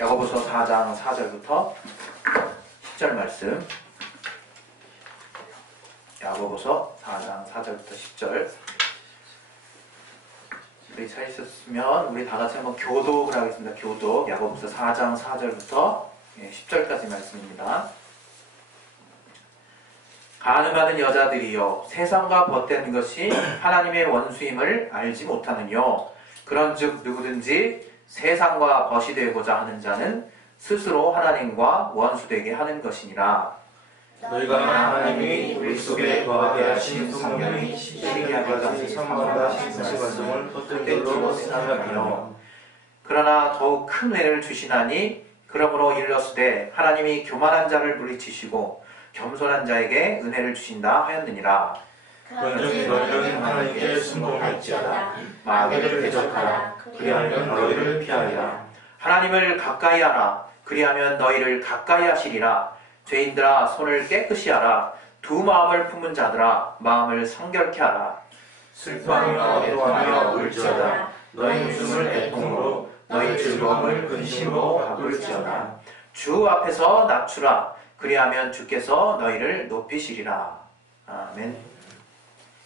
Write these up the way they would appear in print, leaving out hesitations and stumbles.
야고보서 4장 4절부터 10절 말씀. 야고보서 4장 4절부터 10절. 우리 차 있었으면 우리 다 같이 한번 교독을 하겠습니다. 교독. 야고보서 4장 4절부터 10절까지 말씀입니다. 간음하는 여자들이여, 세상과 벗된 것이 하나님의 원수임을 알지 못하느뇨. 그런즉 누구든지 세상과 벗이 되고자 하는 자는 스스로 하나님과 원수되게 하는 것이니라. 너희가 하나님이 우리 속에 거하게 하신 성령이 시기하게 하신 성령과 신성의 말씀을 헛된 줄로 생각하며, 그러나 더욱 큰 은혜를 주시나니 그러므로 일러스되 하나님이 교만한 자를 물리치시고 겸손한 자에게 은혜를 주신다 하였느니라. 그런즉 너희는 하나님께 순종할지어다. 마귀를 대적하라. 그리하면 너희를 피하리라. 하나님을 가까이 하라. 그리하면 너희를 가까이 하시리라. 죄인들아, 손을 깨끗이 하라. 두 마음을 품은 자들아, 마음을 성결케 하라. 슬퍼하며 애통하며 울지어다. 너희 웃음을 애통으로, 너희 즐거움을 근심으로 바꿀지어다. 주 앞에서 낮추라. 그리하면 주께서 너희를 높이시리라. 아멘.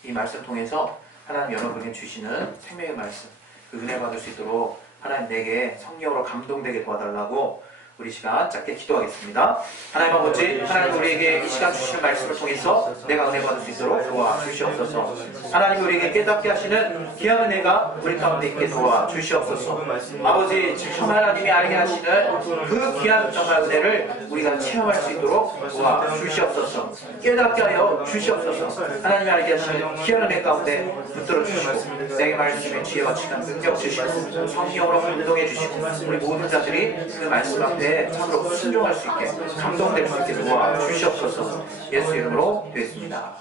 이 말씀 통해서 하나님 여러분에게 주시는 생명의 말씀, 그 은혜 받을 수 있도록 하나님 내게 성령으로 감동되게 도와달라고 우리 시간 짧게 기도하겠습니다. 하나님 아버지, 하나님 우리에게 이 시간 주시는 말씀을 통해서 내가 은혜 받을 수 있도록 도와주시옵소서. 하나님 우리에게 깨닫게 하시는 귀한 은혜가 우리 가운데 있게 도와주시옵소서. 아버지, 참 하나님이 알게 하시는 그 귀한 정말 은혜를 우리가 체험할 수 있도록 도와주시옵소서. 깨닫게 하여 주시옵소서. 하나님이 알게 하시는 귀한 은혜 가운데 붙들어 주시고 내게 말씀의 지혜와 지간 능력 주시고 성령으로 감동해 주시고 우리 모든 자들이 그 말씀 앞에 참으로 순종할 수 있게, 감동될 수 있게 도와주시옵소서. 예수 이름으로 되었습니다.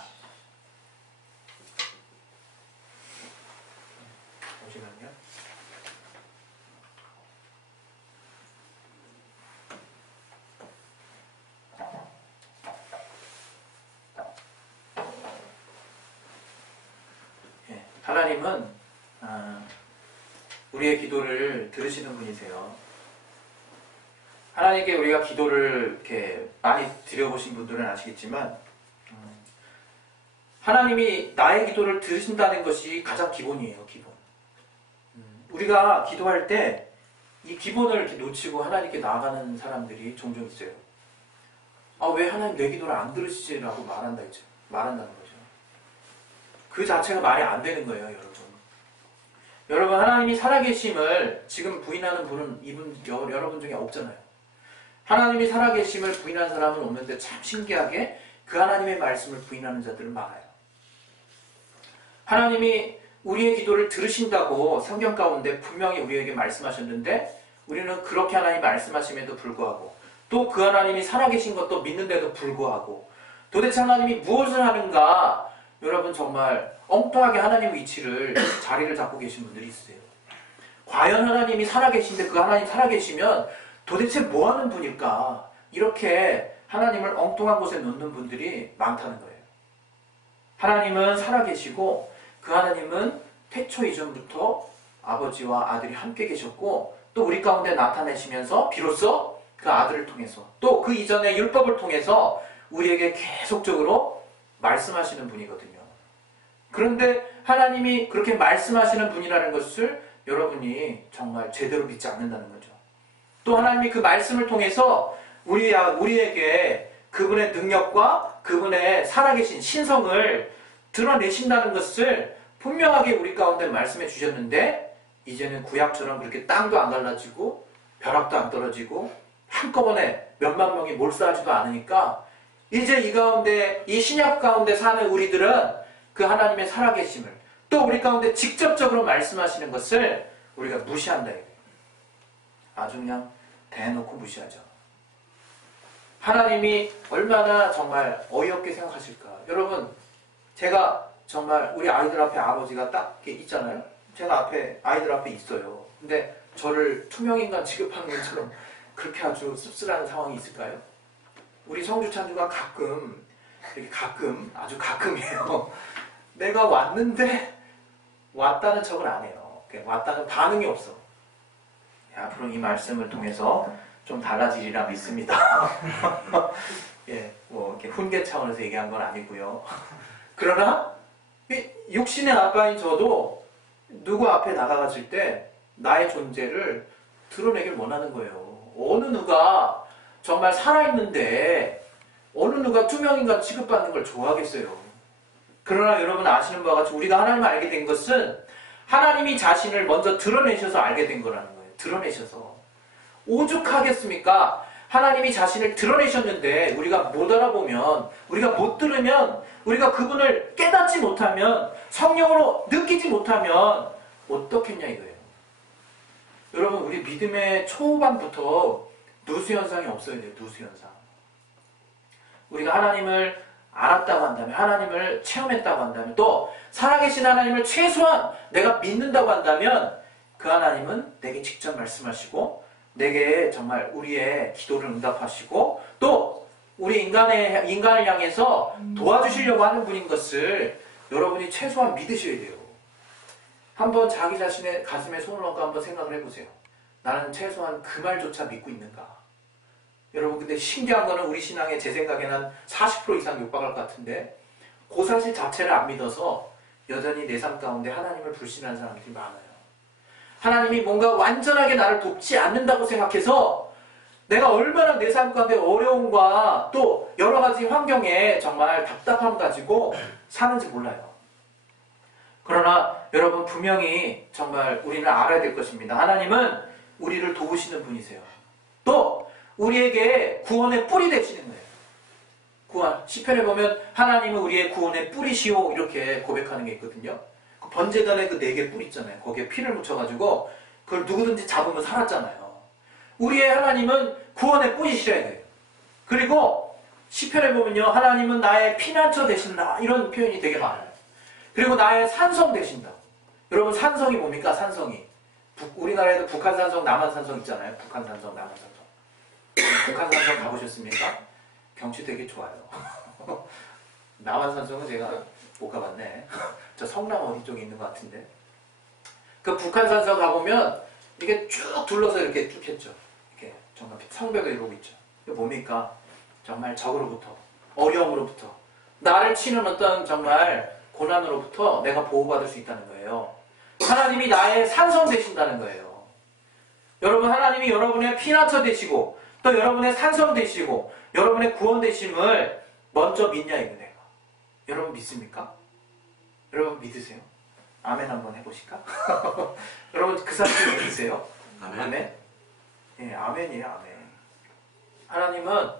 잠시만요. 하나님은 우리의 기도를 들으시는 분이세요. 하나님께 우리가 기도를 이렇게 많이 드려보신 분들은 아시겠지만 하나님이 나의 기도를 들으신다는 것이 가장 기본이에요. 기본. 우리가 기도할 때 이 기본을 이렇게 놓치고 하나님께 나아가는 사람들이 종종 있어요. 왜 하나님 내 기도를 안 들으시지라고 말한다는 거죠. 그 자체가 말이 안 되는 거예요, 여러분. 여러분, 하나님이 살아계심을 지금 부인하는 분은 여러분 중에 없잖아요. 하나님이 살아계심을 부인하는 사람은 없는데 참 신기하게 그 하나님의 말씀을 부인하는 자들은 많아요. 하나님이 우리의 기도를 들으신다고 성경 가운데 분명히 우리에게 말씀하셨는데 우리는 그렇게 하나님 말씀하심에도 불구하고 또 그 하나님이 살아계신 것도 믿는데도 불구하고 도대체 하나님이 무엇을 하는가, 여러분 정말 엉뚱하게 하나님 위치를 자리를 잡고 계신 분들이 있으세요. 과연 하나님이 살아계신데 그 하나님 살아계시면 도대체 뭐하는 분일까? 이렇게 하나님을 엉뚱한 곳에 놓는 분들이 많다는 거예요. 하나님은 살아계시고 그 하나님은 태초 이전부터 아버지와 아들이 함께 계셨고 또 우리 가운데 나타내시면서 비로소 그 아들을 통해서 또 그 이전의 율법을 통해서 우리에게 계속적으로 말씀하시는 분이거든요. 그런데 하나님이 그렇게 말씀하시는 분이라는 것을 여러분이 정말 제대로 믿지 않는다는 거죠. 또 하나님이 그 말씀을 통해서 우리에게 그분의 능력과 그분의 살아계신 신성을 드러내신다는 것을 분명하게 우리 가운데 말씀해 주셨는데 이제는 구약처럼 그렇게 땅도 안 갈라지고 벼락도 안 떨어지고 한꺼번에 몇만 명이 몰살하지도 않으니까 이제 이 가운데, 이 신약 가운데 사는 우리들은 그 하나님의 살아계심을 또 우리 가운데 직접적으로 말씀하시는 것을 우리가 무시한다 이거예요. 아주 그냥 대놓고 무시하죠. 하나님이 얼마나 정말 어이없게 생각하실까. 여러분, 제가 정말 우리 아이들 앞에 아버지가 딱 있잖아요. 제가 앞에 아이들 앞에 있어요. 근데 저를 투명인간 취급하는 것처럼 그렇게 아주 씁쓸한 상황이 있을까요? 우리 성주찬주가 가끔, 이렇게 아주 가끔이에요. 내가 왔는데 왔다는 척을 안 해요. 왔다는 반응이 없어. 앞으로 이 말씀을 통해서 좀 달라지리라 믿습니다. 예, 뭐 이렇게 훈계 차원에서 얘기한 건 아니고요. 그러나 육신의 아빠인 저도 누구 앞에 나가갔을 때 나의 존재를 드러내길 원하는 거예요. 어느 누가 정말 살아있는데 어느 누가 투명인간 취급받는 걸 좋아하겠어요. 그러나 여러분 아시는 바와 같이 우리가 하나님을 알게 된 것은 하나님이 자신을 먼저 드러내셔서 알게 된 거라는 거예요. 드러내셔서. 오죽하겠습니까? 하나님이 자신을 드러내셨는데 우리가 못 알아보면, 우리가 못 들으면, 우리가 그분을 깨닫지 못하면, 성령으로 느끼지 못하면 어떻겠냐 이거예요. 여러분 우리 믿음의 초반부터 누수현상이 없어야 돼요. 누수현상. 우리가 하나님을 알았다고 한다면, 하나님을 체험했다고 한다면, 또 살아계신 하나님을 최소한 내가 믿는다고 한다면 그 하나님은 내게 직접 말씀하시고 내게 정말 우리의 기도를 응답하시고 또 우리 인간을 향해서 도와주시려고 하는 분인 것을 여러분이 최소한 믿으셔야 돼요. 한번 자기 자신의 가슴에 손을 얹고 한번 생각을 해보세요. 나는 최소한 그 말조차 믿고 있는가? 여러분 근데 신기한 거는 우리 신앙에 제 생각에는 한 40% 이상 육박할 것 같은데 그 사실 자체를 안 믿어서 여전히 내 삶 가운데 하나님을 불신하는 사람들이 많아요. 하나님이 뭔가 완전하게 나를 돕지 않는다고 생각해서 내가 얼마나 내 삶 가운데 어려움과 또 여러 가지 환경에 정말 답답함 가지고 사는지 몰라요. 그러나 여러분 분명히 정말 우리는 알아야 될 것입니다. 하나님은 우리를 도우시는 분이세요. 또 우리에게 구원의 뿔이 되시는 거예요. 구원. 시편에 보면 하나님은 우리의 구원의 뿔이시오 이렇게 고백하는 게 있거든요. 그 번제단에 그 4개 뿔 있잖아요. 거기에 피를 묻혀가지고 그걸 누구든지 잡으면 살았잖아요. 우리의 하나님은 구원의 뿔이시라야 돼요. 그리고 시편에 보면요. 하나님은 나의 피난처 되신다. 이런 표현이 되게 많아요. 그리고 나의 산성 되신다. 여러분 산성이 뭡니까? 산성이. 우리나라에도 북한 산성, 남한 산성 있잖아요. 북한 산성, 남한 산성. 북한 산성 가보셨습니까? 경치 되게 좋아요. 남한 산성은 제가 못 가봤네. 저 성남 어디 쪽에 있는 것 같은데. 그 북한 산성 가보면 이게 쭉 둘러서 이렇게 쭉 했죠. 이렇게 정말 성벽을 이루고 있죠. 이게 뭡니까? 정말 적으로부터, 어려움으로부터, 나를 치는 어떤 정말 고난으로부터 내가 보호받을 수 있다는 거예요. 하나님이 나의 산성 되신다는 거예요. 여러분 하나님이 여러분의 피난처 되시고 또 여러분의 산성 되시고 여러분의 구원 되심을 먼저 믿냐 이거 내가. 여러분 믿습니까? 여러분 믿으세요? 아멘 한번 해보실까? 여러분 그 사실 믿으세요? 아멘? 예, 아멘이에요 아멘. 하나님은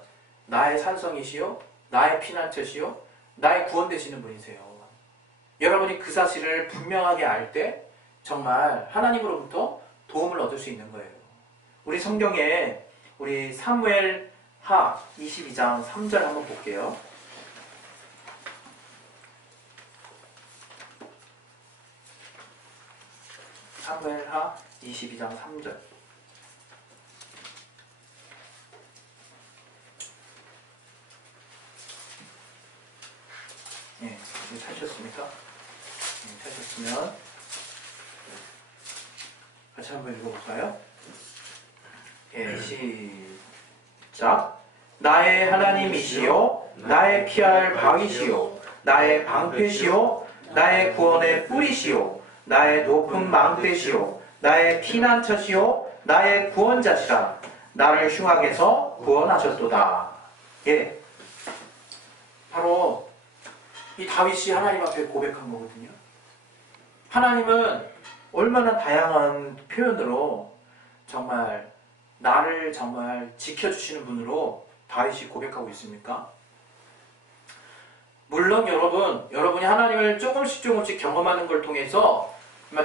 나의 산성이시요 나의 피난처시요 나의 구원 되시는 분이세요. 여러분이 그 사실을 분명하게 알 때 정말 하나님으로부터 도움을 얻을 수 있는 거예요. 우리 성경에 우리 사무엘 하 22장 3절 한번 볼게요. 사무엘 하 22장 3절. 예, 찾으셨습니까? 예, 찾으셨으면 같이 한번 읽어볼까요? 예, 시작. 나의 하나님이시요 나의 피할 방이시요 나의 방패시요 나의 구원의 뿔이시요 나의 높은 망대시요 나의 피난처시요 나의 구원자시라. 나를 흉악에서 구원하셨도다. 예, 바로 이 다윗이 하나님 앞에 고백한 거거든요. 하나님은 얼마나 다양한 표현으로 정말 나를 정말 지켜주시는 분으로 다윗이 고백하고 있습니까? 물론 여러분이 하나님을 조금씩 경험하는 걸 통해서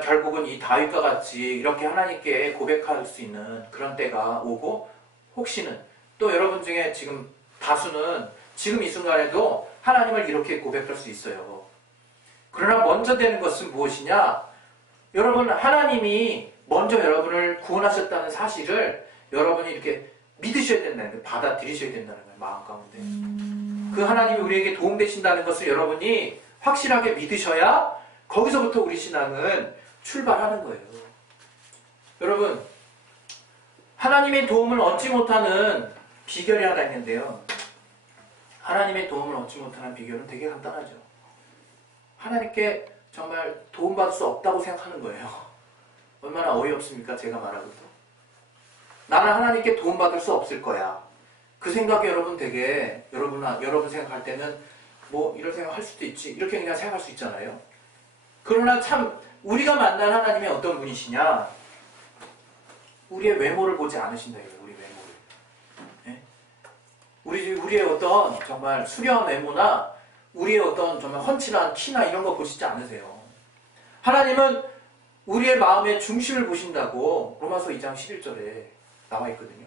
결국은 이 다윗과 같이 이렇게 하나님께 고백할 수 있는 그런 때가 오고, 혹시는 또 여러분 중에 지금 다수는 지금 이 순간에도 하나님을 이렇게 고백할 수 있어요. 그러나 먼저 되는 것은 무엇이냐? 여러분 하나님이 먼저 여러분을 구원하셨다는 사실을 여러분이 이렇게 믿으셔야 된다는 거예요. 받아들이셔야 된다는 거예요. 마음 가운데. 그 하나님이 우리에게 도움되신다는 것을 여러분이 확실하게 믿으셔야 거기서부터 우리 신앙은 출발하는 거예요. 여러분 하나님의 도움을 얻지 못하는 비결이 하나 있는데요. 하나님의 도움을 얻지 못하는 비결은 되게 간단하죠. 하나님께 정말 도움받을 수 없다고 생각하는 거예요. 얼마나 어이없습니까? 제가 말하고도. 나는 하나님께 도움받을 수 없을 거야. 그 생각이 여러분 되게, 여러분 생각할 때는 뭐 이런 생각할 수도 있지. 이렇게 그냥 생각할 수 있잖아요. 그러나 참 우리가 만난 하나님이 어떤 분이시냐? 우리의 외모를 보지 않으신다 이거예요. 우리 외모를. 예? 우리의 어떤 정말 수려한 외모나 우리의 어떤 정말 훤칠한 키나 이런 거 보시지 않으세요. 하나님은 우리의 마음의 중심을 보신다고 로마서 2장 11절에 나와 있거든요.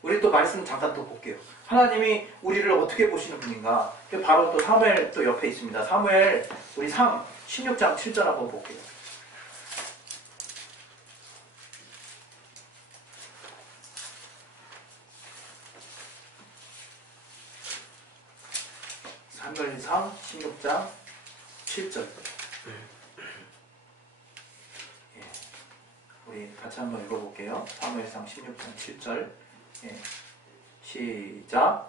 우리 또 말씀 잠깐 또 볼게요. 하나님이 우리를 어떻게 보시는 분인가? 바로 또 사무엘 또 옆에 있습니다. 사무엘 우리 16장 7절 한번 볼게요. 사무엘상 16장 7절. 우리 같이 한번 읽어볼게요. 사무엘상 16장 7절. 예. 시작.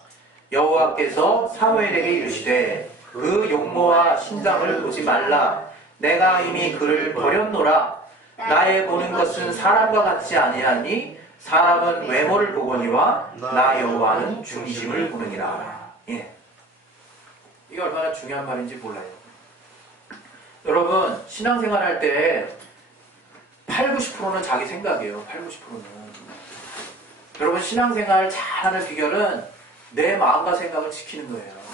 여호와께서 사무엘에게 이르시되 그 용모와 신장을 보지 말라. 내가 이미 그를 버렸노라. 나의 보는 것은 사람과 같지 아니하니 사람은 외모를 보거니와 나 여호와는 중심을 보느니라. 예. 이게 얼마나 중요한 말인지 몰라요. 여러분 신앙생활 할 때 8, 90%는 자기 생각이에요. 8, 90%는. 여러분 신앙생활 잘하는 비결은 내 마음과 생각을 지키는 거예요.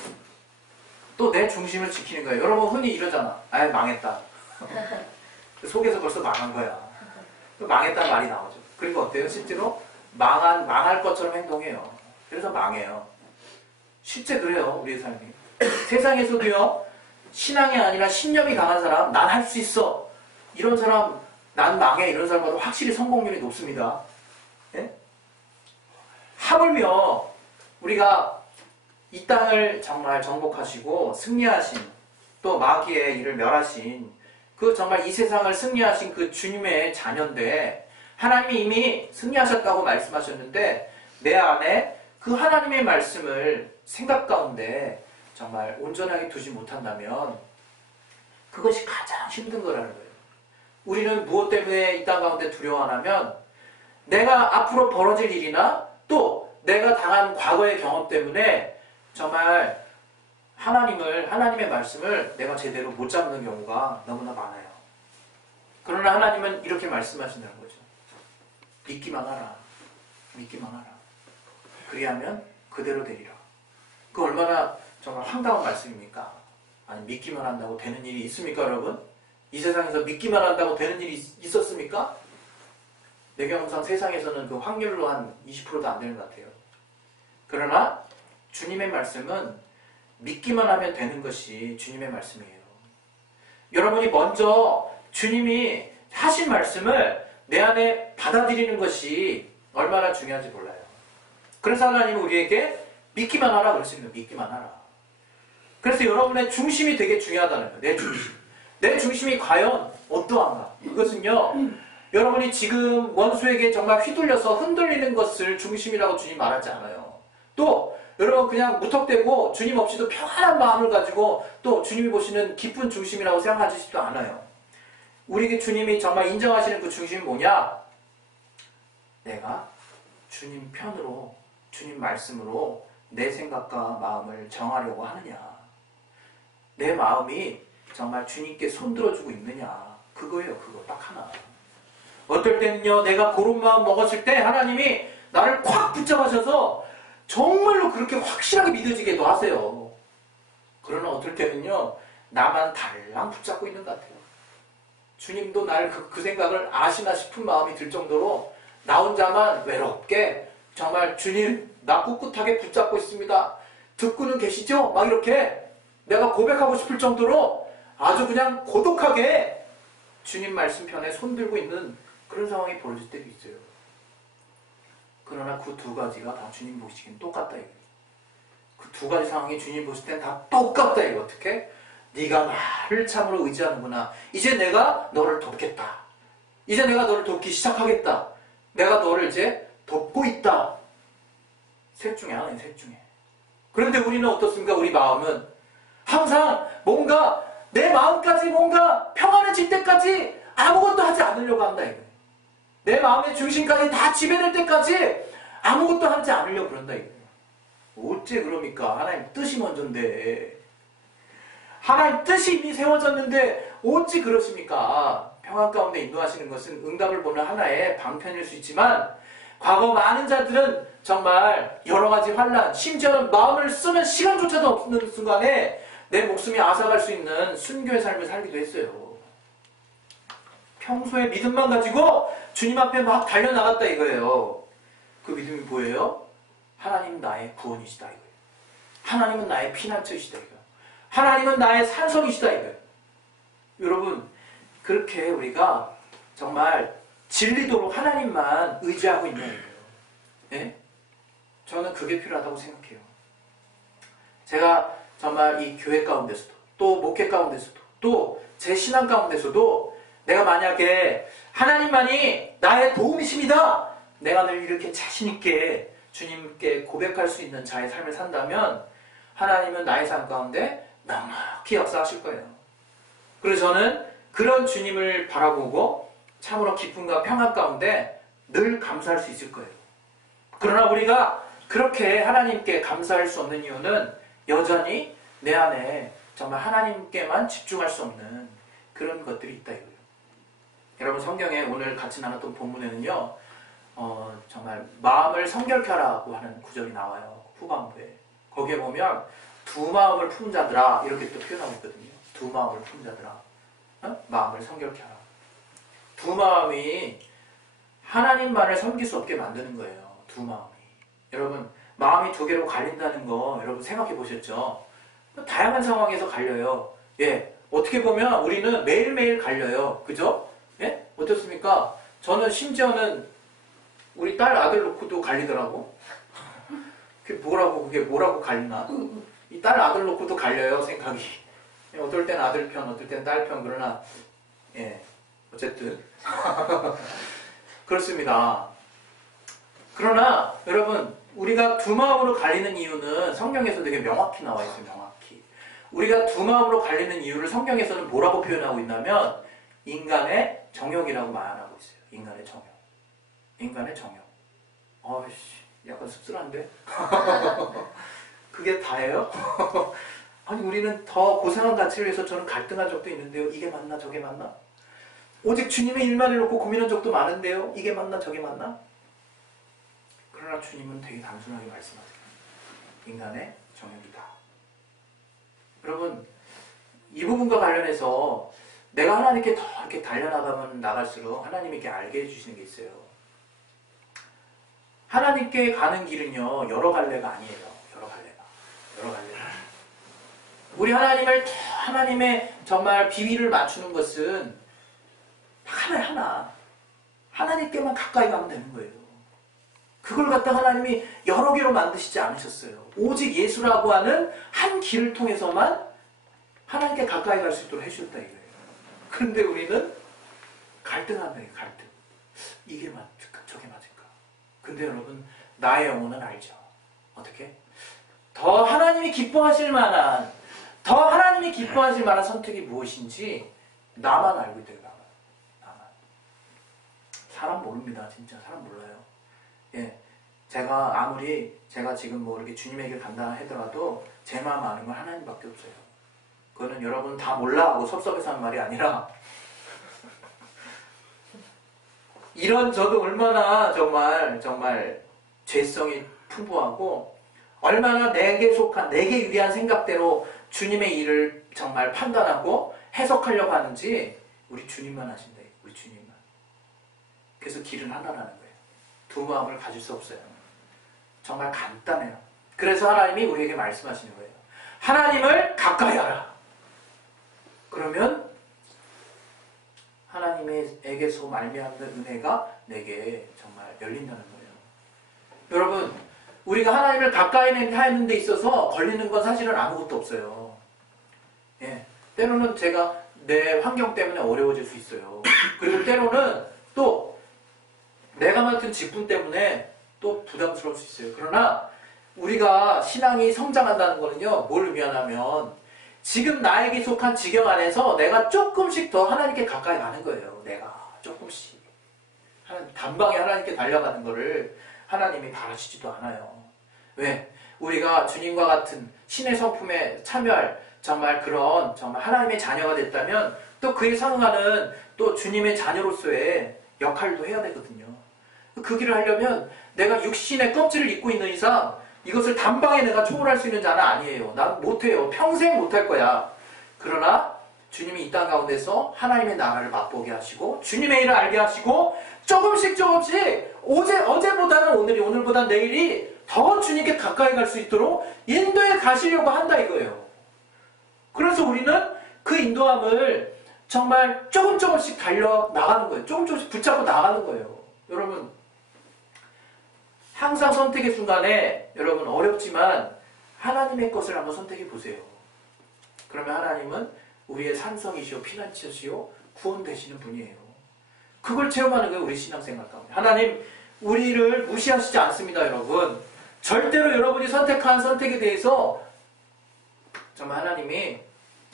또 내 중심을 지키는 거예요. 여러분 흔히 이러잖아. 아이 망했다. 속에서 벌써 망한 거야. 또 망했다는 말이 나오죠. 그리고 어때요? 실제로 망할 것처럼 행동해요. 그래서 망해요. 실제 그래요. 우리의 삶이. 세상에서도요. 신앙이 아니라 신념이 강한 사람, 난 할 수 있어. 이런 사람, 난 망해. 이런 사람보다 확실히 성공률이 높습니다. 예? 하물며 우리가 이 땅을 정말 정복하시고 승리하신 또 마귀의 일을 멸하신 그 정말 이 세상을 승리하신 그 주님의 자녀인데 하나님이 이미 승리하셨다고 말씀하셨는데 내 안에 그 하나님의 말씀을 생각 가운데 정말 온전하게 두지 못한다면 그것이 가장 힘든 거라는 거예요. 우리는 무엇 때문에 이 땅 가운데 두려워하냐면 내가 앞으로 벌어질 일이나 또 내가 당한 과거의 경험 때문에 정말 하나님의 말씀을 내가 제대로 못 잡는 경우가 너무나 많아요. 그러나 하나님은 이렇게 말씀하신다는 거죠. 믿기만 하라. 믿기만 하라. 그리하면 그대로 되리라. 그 얼마나 정말 황당한 말씀입니까? 아니 믿기만 한다고 되는 일이 있습니까 여러분? 이 세상에서 믿기만 한다고 되는 일이 있었습니까? 내 경험상 세상에서는 그 확률로 한 20%도 안 되는 것 같아요. 그러나 주님의 말씀은 믿기만 하면 되는 것이 주님의 말씀이에요. 여러분이 먼저 주님이 하신 말씀을 내 안에 받아들이는 것이 얼마나 중요한지 몰라요. 그래서 하나님은 우리에게 믿기만 하라 그랬습니다. 믿기만 하라. 그래서 여러분의 중심이 되게 중요하다는 거예요. 내 중심. 내 중심이 과연 어떠한가? 그것은요. 여러분이 지금 원수에게 정말 휘둘려서 흔들리는 것을 중심이라고 주님 말하지 않아요. 또 여러분 그냥 무턱대고 주님 없이도 평안한 마음을 가지고 또 주님이 보시는 기쁜 중심이라고 생각하시지도 않아요. 우리에게 주님이 정말 인정하시는 그 중심이 뭐냐? 내가 주님 편으로 주님 말씀으로 내 생각과 마음을 정하려고 하느냐? 내 마음이 정말 주님께 손들어주고 있느냐? 그거예요. 그거 딱 하나. 어떨 때는요. 내가 그런 마음 먹었을 때 하나님이 나를 콱 붙잡아셔서 정말로 그렇게 확실하게 믿어지게도 하세요. 그러나 어떨 때는요. 나만 달랑 붙잡고 있는 것 같아요. 주님도 나를 그 생각을 아시나 싶은 마음이 들 정도로 나 혼자만 외롭게 정말 주님 나 꿋꿋하게 붙잡고 있습니다. 듣고는 계시죠? 막 이렇게 내가 고백하고 싶을 정도로 아주 그냥 고독하게 주님 말씀 편에 손들고 있는 그런 상황이 벌어질 때도 있어요. 그러나 그 두 가지가 다 주님 보시기엔 똑같다 이거예요. 그 두 가지 상황이 주님 보실 땐 다 똑같다 이거. 어떻게? 네가 나를 참으로 의지하는구나. 이제 내가 너를 돕겠다. 이제 내가 너를 돕기 시작하겠다. 내가 너를 이제 덮고 있다. 셋 중에 하나예요. 셋 중에. 그런데 우리는 어떻습니까? 우리 마음은 항상 뭔가 내 마음까지 뭔가 평안해질 때까지 아무것도 하지 않으려고 한다 이거예요. 내 마음의 중심까지 다 지배될 때까지 아무것도 하지 않으려고 그런다 이거예요. 어째 그럽니까? 하나님 뜻이 먼저인데. 하나님 뜻이 이미 세워졌는데 어찌 그러십니까? 평안 가운데 인도하시는 것은 응답을 보는 하나의 방편일 수 있지만 과거 많은 자들은 정말 여러 가지 환난, 심지어는 마음을 쓰는 시간조차도 없는 순간에 내 목숨이 앗아갈 수 있는 순교의 삶을 살기도 했어요. 평소에 믿음만 가지고 주님 앞에 막 달려나갔다 이거예요. 그 믿음이 뭐예요? 하나님은 나의 구원이시다 이거예요. 하나님은 나의 피난처이시다 이거예요. 하나님은 나의 산성이시다 이거예요. 여러분, 그렇게 우리가 정말 진리도록 하나님만 의지하고 있는 거예요. 네? 저는 그게 필요하다고 생각해요. 제가 정말 이 교회 가운데서도 또 목회 가운데서도 또 제 신앙 가운데서도 내가 만약에 하나님만이 나의 도움이십니다. 내가 늘 이렇게 자신있게 주님께 고백할 수 있는 자의 삶을 산다면 하나님은 나의 삶 가운데 넉넉히 역사하실 거예요. 그래서 저는 그런 주님을 바라보고 참으로 기쁨과 평안 가운데 늘 감사할 수 있을 거예요. 그러나 우리가 그렇게 하나님께 감사할 수 없는 이유는 여전히 내 안에 정말 하나님께만 집중할 수 없는 그런 것들이 있다 이거예요. 여러분, 성경에 오늘 같이 나눴던 본문에는요, 정말 마음을 성결케 하라고 하는 구절이 나와요. 후반부에. 거기에 보면 두 마음을 품은 자들아 이렇게 또 표현하고 있거든요. 두 마음을 품은 자들아. 마음을 성결케 하라. 두 마음이 하나님만을 섬길 수 없게 만드는 거예요. 두 마음이. 여러분, 마음이 두 개로 갈린다는 거 여러분 생각해 보셨죠? 다양한 상황에서 갈려요. 예, 어떻게 보면 우리는 매일매일 갈려요. 그죠? 예? 어떻습니까? 저는 심지어는 우리 딸 아들 놓고도 갈리더라고. 그게 뭐라고 갈리나? 이 딸 아들 놓고도 갈려요, 생각이. 어떨 땐 아들 편, 어떨 땐 딸 편, 그러나, 예, 어쨌든. 그렇습니다. 그러나, 여러분, 우리가 두 마음으로 갈리는 이유는 성경에서 되게 명확히 나와 있어요, 명확히. 우리가 두 마음으로 갈리는 이유를 성경에서는 뭐라고 표현하고 있냐면, 인간의 정욕이라고 말하고 있어요. 인간의 정욕. 인간의 정욕. 어이씨, 약간 씁쓸한데? 그게 다예요? 아니, 우리는 더 고상한 가치를 위해서 저는 갈등한 적도 있는데요. 이게 맞나 저게 맞나? 오직 주님의 일만 해놓고 고민한 적도 많은데요. 이게 맞나 저게 맞나? 그러나 주님은 되게 단순하게 말씀하세요. 인간의 정욕이다. 여러분, 이 부분과 관련해서 내가 하나님께 더 이렇게 달려나가면 나갈수록 하나님께 알게 해주시는 게 있어요. 하나님께 가는 길은요, 여러 갈래가 아니에요. 여러 갈래가. 우리 하나님을 더 하나님의 정말 비위를 맞추는 것은 하나. 하나님께만 가까이 가면 되는 거예요. 그걸 갖다 하나님이 여러 개로 만드시지 않으셨어요. 오직 예수라고 하는 한 길을 통해서만 하나님께 가까이 갈 수 있도록 해주셨다 이거예요. 그런데 우리는 갈등한다, 갈등. 이게 맞을까? 저게 맞을까? 근데 여러분, 나의 영혼은 알죠. 어떻게? 더 하나님이 기뻐하실 만한 선택이 무엇인지 나만 알고 있대요. 나만. 사람 모릅니다. 진짜 사람 몰라요. 예, 제가 지금 뭐 이렇게 주님의 길 간다 하더라도 제 마음 아는 건 하나님밖에 없어요. 그거는 여러분 다 몰라 하고 섭섭해서 하는 말이 아니라 이런 저도 얼마나 정말 죄성이 풍부하고 얼마나 내게 속한 내게 유리한 생각대로 주님의 일을 정말 판단하고 해석하려고 하는지 우리 주님만 아신다. 우리 주님만. 그래서 길은 하나라는 거예요. 두 마음을 가질 수 없어요. 정말 간단해요. 그래서 하나님이 우리에게 말씀하시는 거예요. 하나님을 가까이 하라. 그러면 하나님에게서 말미암는 은혜가 내게 정말 열린다는 거예요. 여러분, 우리가 하나님을 가까이 하는 데 있어서 걸리는 건 사실은 아무것도 없어요. 예, 때로는 제가 내 환경 때문에 어려워질 수 있어요. 그리고 때로는 또 내가 맡은 직분 때문에 또 부담스러울 수 있어요. 그러나 우리가 신앙이 성장한다는 거는요, 뭘 의미하냐면 지금 나에게 속한 지경 안에서 내가 조금씩 더 하나님께 가까이 가는 거예요. 내가 조금씩. 단방에 하나님께 달려가는 거를 하나님이 바라시지도 않아요. 왜? 우리가 주님과 같은 신의 성품에 참여할 정말 그런 정말 하나님의 자녀가 됐다면 또 그에 상응하는 또 주님의 자녀로서의 역할도 해야 되거든요. 그 길을 하려면 내가 육신의 껍질을 입고 있는 이상 이것을 단방에 내가 초월할 수 있는 자는 아니에요. 난 못해요. 평생 못할 거야. 그러나 주님이 이 땅 가운데서 하나님의 나라를 맛보게 하시고 주님의 일을 알게 하시고 조금씩 어제보다는 오늘보다는 내일이 더 주님께 가까이 갈 수 있도록 인도해 가시려고 한다 이거예요. 그래서 우리는 그 인도함을 정말 조금씩 달려 나가는 거예요. 조금씩 붙잡고 나가는 거예요. 여러분, 항상 선택의 순간에 여러분 어렵지만 하나님의 것을 한번 선택해 보세요. 그러면 하나님은 우리의 산성이시오, 피난처시오, 구원 되시는 분이에요. 그걸 체험하는 거예요, 우리 신앙생활 가운데. 하나님, 우리를 무시하시지 않습니다, 여러분. 절대로 여러분이 선택한 선택에 대해서 정말 하나님이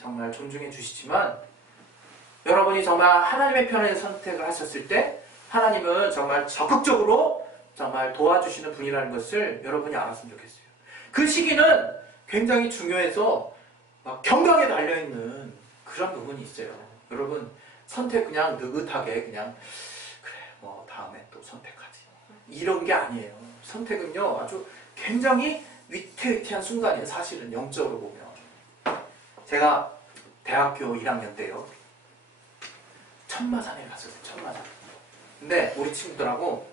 정말 존중해 주시지만 여러분이 정말 하나님의 편에 선택을 하셨을 때 하나님은 정말 적극적으로 정말 도와주시는 분이라는 것을 여러분이 알았으면 좋겠어요. 그 시기는 굉장히 중요해서 경각에 달려있는 그런 부분이 있어요. 여러분, 선택 그냥 느긋하게 그냥 그래 뭐 다음에 또 선택하지 이런 게 아니에요. 선택은요 아주 굉장히 위태위태한 순간이에요. 사실은 영적으로 보면. 제가 대학교 1학년 때요 천마산에 갔었어요. 천마산. 근데 우리 친구들하고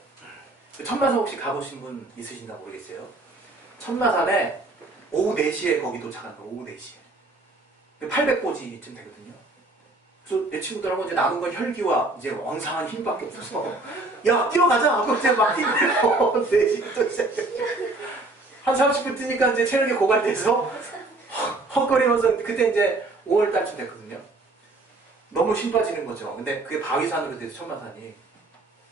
천마산 혹시 가보신 분 있으신가 모르겠어요. 천마산에 오후 4시에 거기 도착한 거예요. 오후 4시에 800고지쯤 되거든요. 그래서 내 친구들하고 이제 남은 건 혈기와 이제 왕성한 힘밖에 없어서 야 뛰어가자 하고 이제 막 뛰고 4시부터 시작해요. 한 30분 뛰니까 이제 체력이 고갈돼서 헉거리면서 그때 이제 5월달쯤 됐거든요. 너무 힘 빠지는 거죠. 근데 그게 바위산으로 돼서 천마산이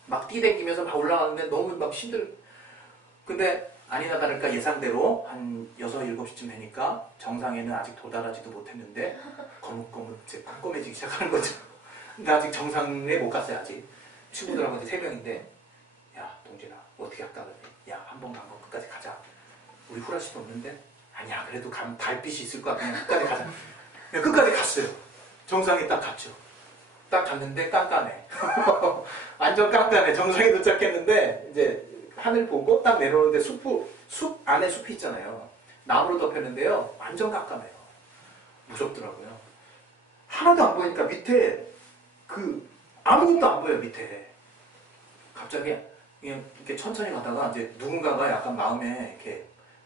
막 뛰댕기면서 막 올라가는데 너무 막 근데 아니나 다를까 예상대로 한 6, 7시쯤 되니까 정상에는 아직 도달하지도 못했는데 이제 껌껌해지기 시작하는 거죠. 근데 아직 정상에 못 갔어요. 아직 친구들하고 이제 3명인데 야 동진아 어떻게 할까 그래. 야 한 번 간 거 끝까지 가자. 우리 후라시도 없는데 아니야 그래도 가면 달빛이 있을 것 같으면 끝까지 가자. 그냥 끝까지 갔어요. 정상에 딱 갔죠. 딱 갔는데 깜깜해. 완전 깜깜해. 정상에 도착했는데 이제 하늘 보고 딱 내려오는데 숲 안에 숲이 있잖아요. 나무로 덮였는데요. 완전 깜깜해요. 무섭더라고요. 하나도 안 보이니까 밑에 아무것도 안 보여요. 밑에. 갑자기 이렇게 천천히 가다가 이제 누군가가 약간 마음에 이렇게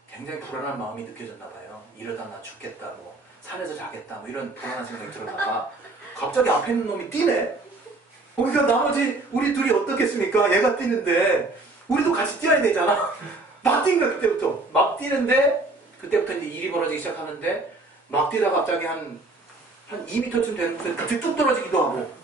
굉장히 불안한 마음이 느껴졌나 봐요. 이러다 나 죽겠다, 뭐 산에서 자겠다, 뭐 이런 불안한 생각이 들었다가 갑자기 앞에 있는 놈이 뛰네. 그러니까 나머지 우리 둘이 어떻겠습니까? 얘가 뛰는데 우리도 같이 뛰어야 되잖아. 막 뛴 거야 그때부터. 막 뛰는데 그때부터 이제 일이 벌어지기 시작하는데 막 뛰다가 갑자기 한 2m쯤 되는데 갑자기 뚝 떨어지기도 하고.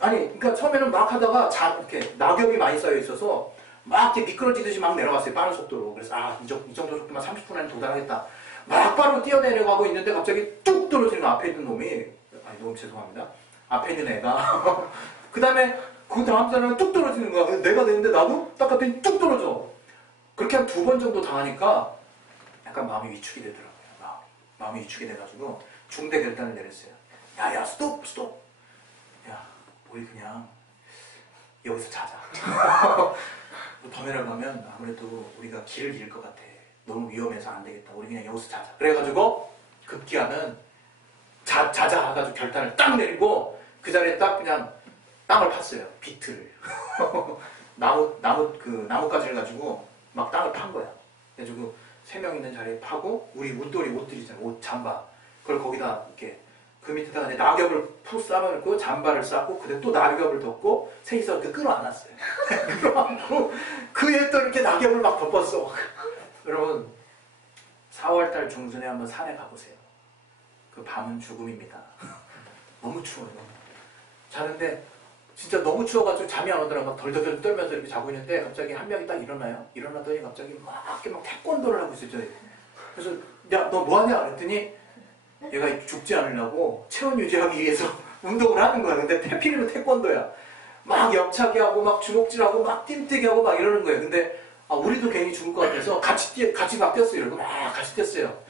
그러니까 처음에는 막 하다가 이렇게 낙엽이 많이 쌓여 있어서 막 이렇게 미끄러지듯이 막 내려갔어요. 빠른 속도로. 그래서 이 정도 속도만 30분 안에 도달하겠다. 막 빠르고 뛰어내려가고 있는데 갑자기 뚝 떨어지는 앞에 있는 놈이 너무 죄송합니다. 앞에 있는 애가 그 다음에 그 다음 사람은 뚝 떨어지는 거야. 내가 되는데 나도 딱 갔더니 뚝 떨어져. 그렇게 한 2번 정도 당하니까 약간 마음이 위축이 되더라고요. 마음이 위축이 돼가지고 중대 결단을 내렸어요. 야야 스톱. 야 우리 그냥 여기서 자자. 더 내려가면 아무래도 우리가 길을 잃을 것 같아. 너무 위험해서 안 되겠다. 우리 그냥 여기서 자자. 그래가지고 급기야는 자자 해가지고 결단을 딱 내리고 그 자리에 딱 그냥 땅을 팠어요. 비트를. 나뭇가지를 가지고 막 땅을 판 거야. 그래가지고 3명 있는 자리에 파고 우리 옷들 있잖아요. 옷 잠바. 그걸 거기다 이렇게 그 밑에다가 낙엽을 푹 쌓아놓고 잠바를 쌓고 그다음에 또 낙엽을 덮고 셋이서 이렇게 끌어안았어요. 끌어안고 그에 또 이렇게 낙엽을 막 덮었어. 여러분 4월달 중순에 한번 산에 가보세요. 그 밤은 죽음입니다. 너무 추워요. 자는데 진짜 너무 추워가지고 잠이 안 오더라. 막 덜덜덜 떨면서 이렇게 자고 있는데 갑자기 한 명이 딱 일어나요. 일어나더니 갑자기 막 이렇게 막 태권도를 하고 있어요. 그래서 야, 너 뭐하냐? 그랬더니 얘가 죽지 않으려고 체온 유지하기 위해서 운동을 하는 거야. 근데 태필이면 태권도야. 막 옆차기 하고 막 주먹질하고 막 띵뛰기 하고 막 이러는 거예요. 근데 우리도 괜히 죽을 것 같아서 같이 막 뛰었어요. 이러고 막 같이 뛰었어요.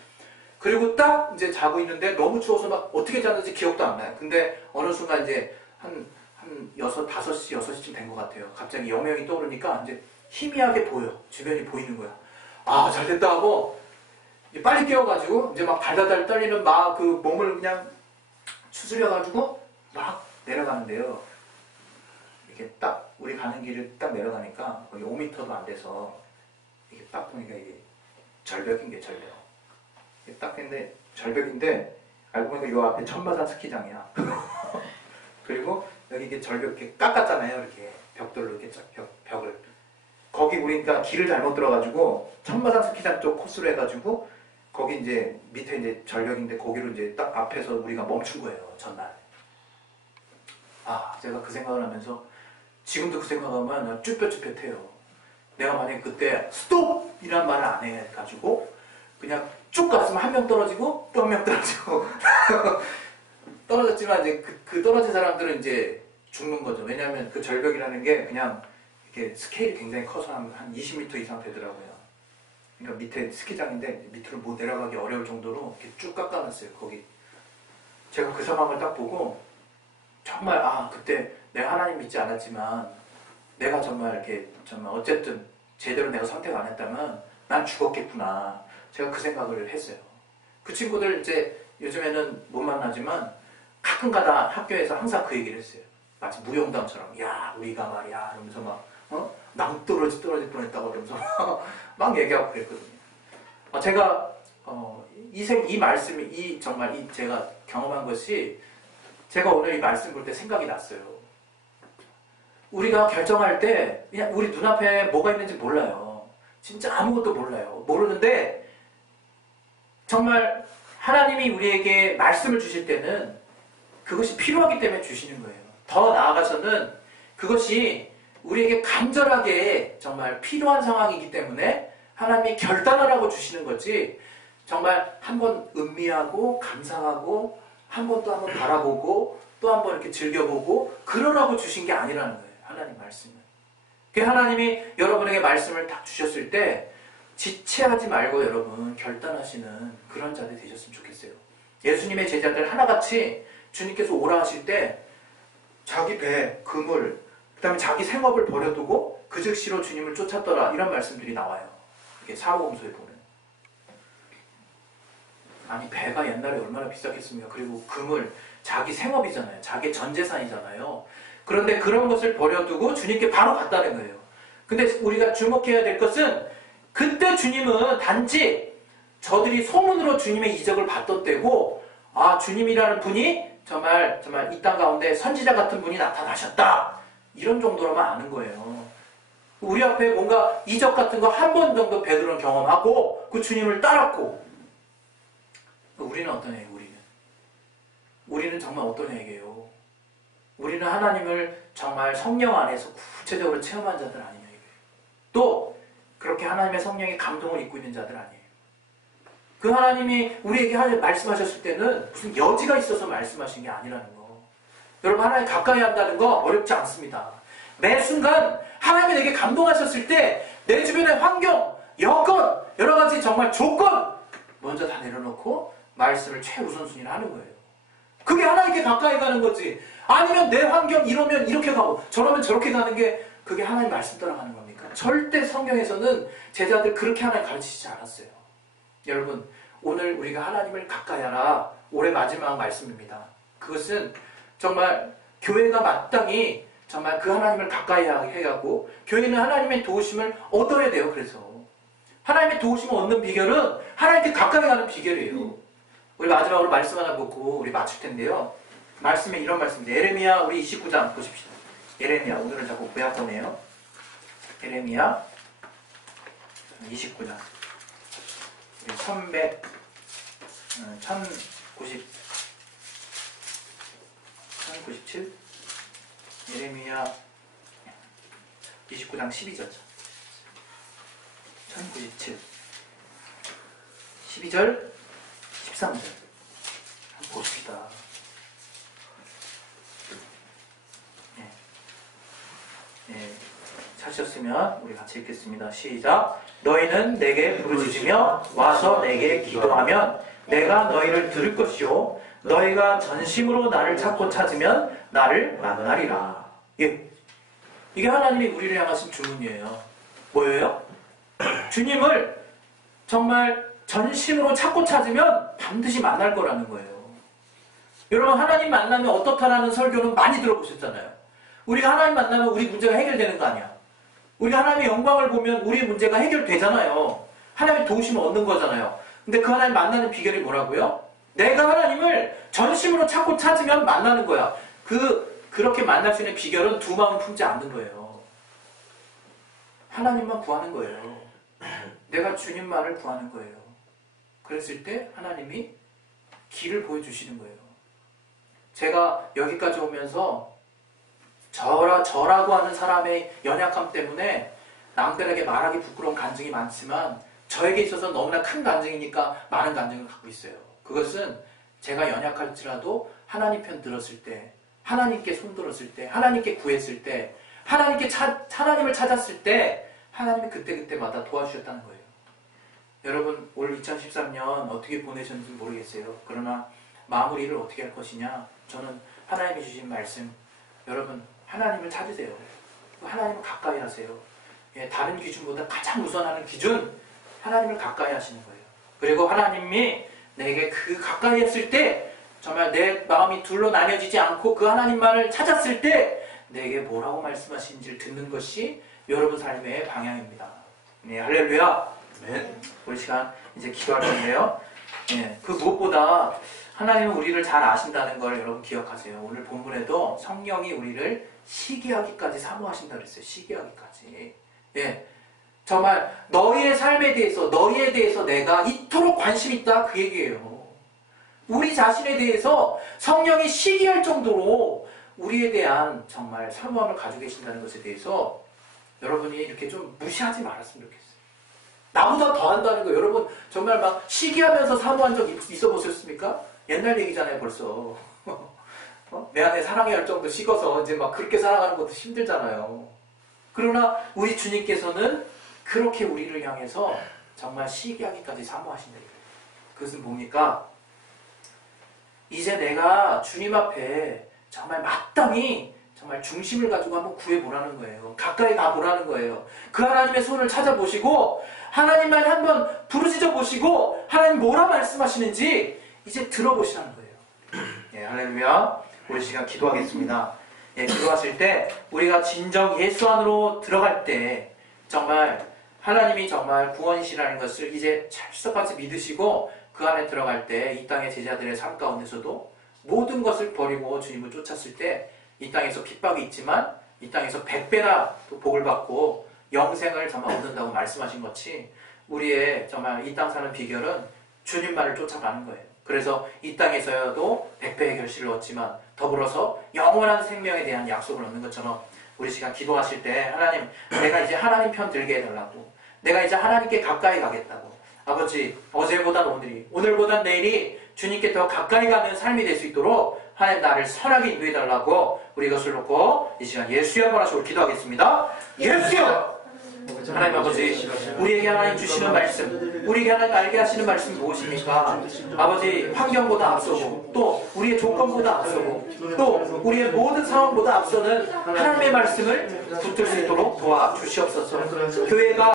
그리고 딱 이제 자고 있는데 너무 추워서 막 어떻게 잤는지 기억도 안 나요. 근데 어느 순간 이제 한 5시, 6시쯤 된 것 같아요. 갑자기 여명이 떠오르니까 이제 희미하게 보여. 주변이 보이는 거야. 잘 됐다 하고 빨리 깨워가지고 이제 막 달달달 떨리는 막 그 몸을 그냥 추스려가지고 막 내려가는데요. 이렇게 딱 우리 가는 길을 딱 내려가니까 거기 5m도 안 돼서 이게 딱 보니까 이게 절벽인 게 절벽. 이게 딱 근데 절벽인데 알고 보니까 이 앞에 천마산 스키장이야. 그리고 여기 이게 절벽 이렇게 깎았잖아요. 이렇게 벽돌로 이렇게 벽을. 거기 우리가 길을 잘못 들어가지고 천마산 스키장 쪽 코스로 해가지고 거기 이제 밑에 이제 절벽인데 거기로 이제 딱 앞에서 우리가 멈춘 거예요. 전날. 제가 그 생각을 하면서 지금도 그 생각하면 쭈뼛쭈뼛해요. 내가 만약에 그때 스톱! 이란 말을 안 해가지고 그냥 쭉 갔으면 한 명 떨어지고 또 한 명 떨어지고 떨어졌지만 이제 그 떨어진 사람들은 이제 죽는 거죠. 왜냐하면 그 절벽이라는 게 그냥 이렇게 스케일이 굉장히 커서 한 20m 이상 되더라고요. 그러니까 밑에 스키장인데 밑으로 못 내려가기 어려울 정도로 이렇게 쭉 깎아놨어요. 거기. 제가 그 상황을 딱 보고 정말 그때 내가 하나님 믿지 않았지만 내가 정말 이렇게 정말 어쨌든 제대로 내가 선택 안 했다면 난 죽었겠구나. 제가 그 생각을 했어요. 그 친구들 이제 요즘에는 못 만나지만 가끔가다 학교에서 항상 그 얘기를 했어요. 마치 무용담처럼 야 우리가 말이야 이러면서 막 낭떠러지 떨어질 뻔했다고 그러면서 막 얘기하고 그랬거든요. 제가 이 말씀이 정말 제가 경험한 것이 제가 오늘 이 말씀 볼 때 생각이 났어요. 우리가 결정할 때 그냥 우리 눈앞에 뭐가 있는지 몰라요. 진짜 아무것도 몰라요. 모르는데 정말 하나님이 우리에게 말씀을 주실 때는 그것이 필요하기 때문에 주시는 거예요. 더 나아가서는 그것이 우리에게 간절하게 정말 필요한 상황이기 때문에 하나님이 결단을 하고 주시는 거지 정말 한번 음미하고 감상하고 한 번 또 한 번 바라보고 또 한 번 이렇게 즐겨보고 그러라고 주신 게 아니라는 거예요. 하나님 말씀은. 하나님이 여러분에게 말씀을 딱 주셨을 때 지체하지 말고 여러분 결단하시는 그런 자들 되셨으면 좋겠어요. 예수님의 제자들 하나같이 주님께서 오라 하실 때 자기 배, 그물, 그 다음에 자기 생업을 버려두고 그 즉시로 주님을 쫓았더라 이런 말씀들이 나와요. 이게 사복음서에 보면. 아니 배가 옛날에 얼마나 비쌌겠습니까? 그리고 그물, 자기 생업이잖아요. 자기 전재산이잖아요. 그런데 그런 것을 버려두고 주님께 바로 갔다는 거예요. 근데 우리가 주목해야 될 것은 그때 주님은 단지 저들이 소문으로 주님의 이적을 받던 때고 주님이라는 분이 정말 이 땅 가운데 선지자 같은 분이 나타나셨다. 이런 정도로만 아는 거예요. 우리 앞에 뭔가 이적 같은 거 한 번 정도 베드로는 경험하고 그 주님을 따랐고 우리는 어떤 애예요? 우리는 정말 어떤 애예요? 우리는 하나님을 정말 성령 안에서 구체적으로 체험한 자들 아니냐 이거예요. 또 그렇게 하나님의 성령의 감동을 입고 있는 자들 아니에요. 그 하나님이 우리에게 말씀하셨을 때는 무슨 여지가 있어서 말씀하신 게 아니라는 거. 여러분 하나님 가까이 한다는 거 어렵지 않습니다. 매 순간 하나님이 내게 감동하셨을 때 내 주변의 환경, 여건, 여러 가지 정말 조건 먼저 다 내려놓고 말씀을 최우선순위를 하는 거예요. 그게 하나님께 가까이 가는 거지. 아니면 내 환경 이러면 이렇게 가고 저러면 저렇게 가는 게 그게 하나님 말씀 따라가는 겁니까? 절대 성경에서는 제자들 그렇게 하나님 가르치지 않았어요. 여러분 오늘 우리가 하나님을 가까이 하라 올해 마지막 말씀입니다. 그것은 정말 교회가 마땅히 정말 그 하나님을 가까이 해야 하고 교회는 하나님의 도우심을 얻어야 돼요. 그래서 하나님의 도우심을 얻는 비결은 하나님께 가까이 가는 비결이에요. 우리 마지막으로 말씀 하나 보고 우리 마칠 텐데요. 말씀에 이런 말씀입니다. 예레미야 우리 29장 보십시다. 예레미야 오늘은 자꾸 구약권이에요. 예레미야 29장 1097 예레미야 29장 12절. 1097. 12절, 13절. 한번 봅시다. 찾으셨으면 우리 같이 읽겠습니다. 시작. 너희는 내게 부르짖으며 와서 내게 기도하면 내가 너희를 들을 것이요 너희가 전심으로 나를 찾고 찾으면 나를 만나리라. 예. 이게 하나님이 우리를 향하신 주문이에요. 뭐예요? 주님을 정말 전심으로 찾고 찾으면 반드시 만날 거라는 거예요. 여러분, 하나님 만나면 어떻다라는 설교는 많이 들어보셨잖아요. 우리가 하나님 만나면 우리 문제가 해결되는 거 아니야. 우리가 하나님의 영광을 보면 우리 문제가 해결되잖아요. 하나님의 도우심을 얻는 거잖아요. 근데 그 하나님 만나는 비결이 뭐라고요? 내가 하나님을 전심으로 찾고 찾으면 만나는 거야. 그렇게 만날 수 있는 비결은 두 마음 품지 않는 거예요. 하나님만 구하는 거예요. 내가 주님만을 구하는 거예요. 그랬을 때 하나님이 길을 보여주시는 거예요. 제가 여기까지 오면서 저라고 하는 사람의 연약함 때문에 남들에게 말하기 부끄러운 간증이 많지만 저에게 있어서 너무나 큰 간증이니까 많은 간증을 갖고 있어요. 그것은 제가 연약할지라도 하나님 편 들었을 때, 하나님께 손들었을 때, 하나님께 구했을 때, 하나님을 찾았을 때 하나님이 그때그때마다 도와주셨다는 거예요. 여러분, 올 2013년 어떻게 보내셨는지 모르겠어요. 그러나 마무리를 어떻게 할 것이냐, 저는 하나님이 주신 말씀, 여러분 하나님을 찾으세요. 하나님을 가까이 하세요. 예, 다른 기준보다 가장 우선하는 기준, 하나님을 가까이 하시는 거예요. 그리고 하나님이 내게 그 가까이 했을 때 정말 내 마음이 둘로 나뉘어지지 않고 그 하나님만을 찾았을 때 내게 뭐라고 말씀하시는지를 듣는 것이 여러분 삶의 방향입니다. 네, 할렐루야. 네. 우리 시간 이제 기도할 건데요. 네, 그 무엇보다 하나님은 우리를 잘 아신다는 걸 여러분 기억하세요. 오늘 본문에도 성령이 우리를 시기하기까지 사모하신다 그랬어요. 시기하기까지. 예, 정말 너희의 삶에 대해서, 너희에 대해서 내가 이토록 관심 있다, 그 얘기예요. 우리 자신에 대해서 성령이 시기할 정도로 우리에 대한 정말 사모함을 가지고 계신다는 것에 대해서 여러분이 이렇게 좀 무시하지 말았으면 좋겠어요. 나보다 더 한다는 거, 여러분 정말 막 시기하면서 사모한 적 있어 보셨습니까? 옛날 얘기잖아요, 벌써. 내 안에 사랑의 열정도 식어서 이제 막 그렇게 살아가는 것도 힘들잖아요. 그러나 우리 주님께서는 그렇게 우리를 향해서 정말 시기하기까지 사모하신다. 그것은 뭡니까? 이제 내가 주님 앞에 정말 마땅히 정말 중심을 가지고 한번 구해보라는 거예요. 가까이 가보라는 거예요. 그 하나님의 손을 찾아보시고 하나님만 한번 부르짖어 보시고 하나님 뭐라 말씀하시는지 이제 들어보시라는 거예요. 예, 할렐루야. 우리 시간 기도하겠습니다. 예, 기도하실 때 우리가 진정 예수 안으로 들어갈 때 정말 하나님이 정말 구원이시라는 것을 이제 철석같이 믿으시고 그 안에 들어갈 때 이 땅의 제자들의 삶 가운데서도 모든 것을 버리고 주님을 쫓았을 때 이 땅에서 핍박이 있지만 이 땅에서 100배나 또 복을 받고 영생을 정말 얻는다고 말씀하신 것이 우리의 정말 이 땅 사는 비결은 주님만을 쫓아가는 거예요. 그래서 이 땅에서도 100배의 결실을 얻지만 더불어서 영원한 생명에 대한 약속을 얻는 것처럼 우리 시간 기도하실 때 하나님, 내가 이제 하나님 편 들게 해달라고, 내가 이제 하나님께 가까이 가겠다고, 아버지 어제보단 오늘이, 오늘보단 내일이 주님께 더 가까이 가는 삶이 될 수 있도록 하나님 나를 선하게 인도해달라고 우리 이것을 놓고 이 시간 예수여 한번 하시고 기도하겠습니다. 예수여! 하나님 아버지, 우리에게 하나님 주시는 말씀, 우리에게 하나님 알게 하시는 말씀 무엇입니까? 아버지, 환경보다 앞서고 또 우리의 조건보다 앞서고 또 우리의 모든 상황보다 앞서는 하나님의 말씀을 붙들 수 있도록 도와주시옵소서. 교회가